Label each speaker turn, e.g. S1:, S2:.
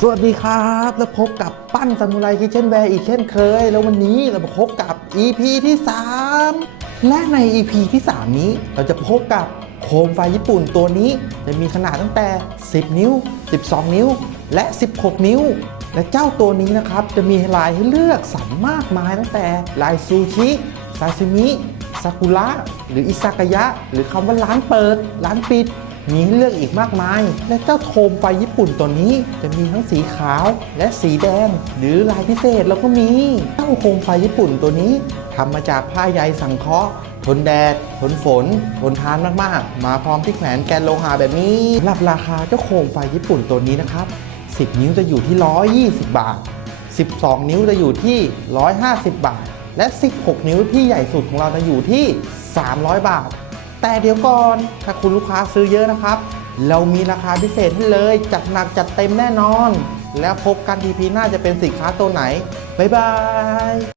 S1: สวัสดีครับ แล้วพบกับปั้นซามูไรคิเช่นแวร์อีกเช่นเคย แล้ววันนี้เรามาพบกับ EP ที่ 3 และใน EP ที่ 3 นี้ เราจะพบกับโคมไฟญี่ปุ่นตัวนี้ จะมีขนาดตั้งแต่ 10 นิ้ว 12 นิ้ว และ 16 นิ้ว และเจ้าตัวนี้นะครับ จะมีลายให้เลือกสรรมากมายตั้งแต่ลายซูชิซาซิมิซากุระหรืออิซากายะ หรือคำว่าร้านเปิด ร้านปิด มีให้เลือกอีกมากมาย และเจ้าโคมไฟญี่ปุ่นตัวนี้ จะมีทั้งสีขาวและสีแดง หรือลายพิเศษแล้วก็มี เจ้าโคมไฟญี่ปุ่นตัวนี้ทำมาจากผ้าใยสังเคราะห์ทนแดด ทนฝน ทนทานมาก ๆ มาพร้อมที่แขวนแกนโลหะแบบนี้สำหรับราคาเจ้าโคมไฟญี่ปุ่นตัวนี้นะครับ 10 นิ้วจะอยู่ที่ 120 บาท 12 นิ้วจะอยู่ที่ 150 บาท และ 16 นิ้วที่ใหญ่สุดของเราจะอยู่ที่ 300 บาท แต่เดี๋ยวก่อนถ้าคุณลูกค้าซื้อเยอะนะครับ เรามีราคาพิเศษให้เลย จัดหนักจัดเต็มแน่นอน แล้วพบกันทีพีหน้าจะเป็นสินค้าตัวไหน บ๊ายบาย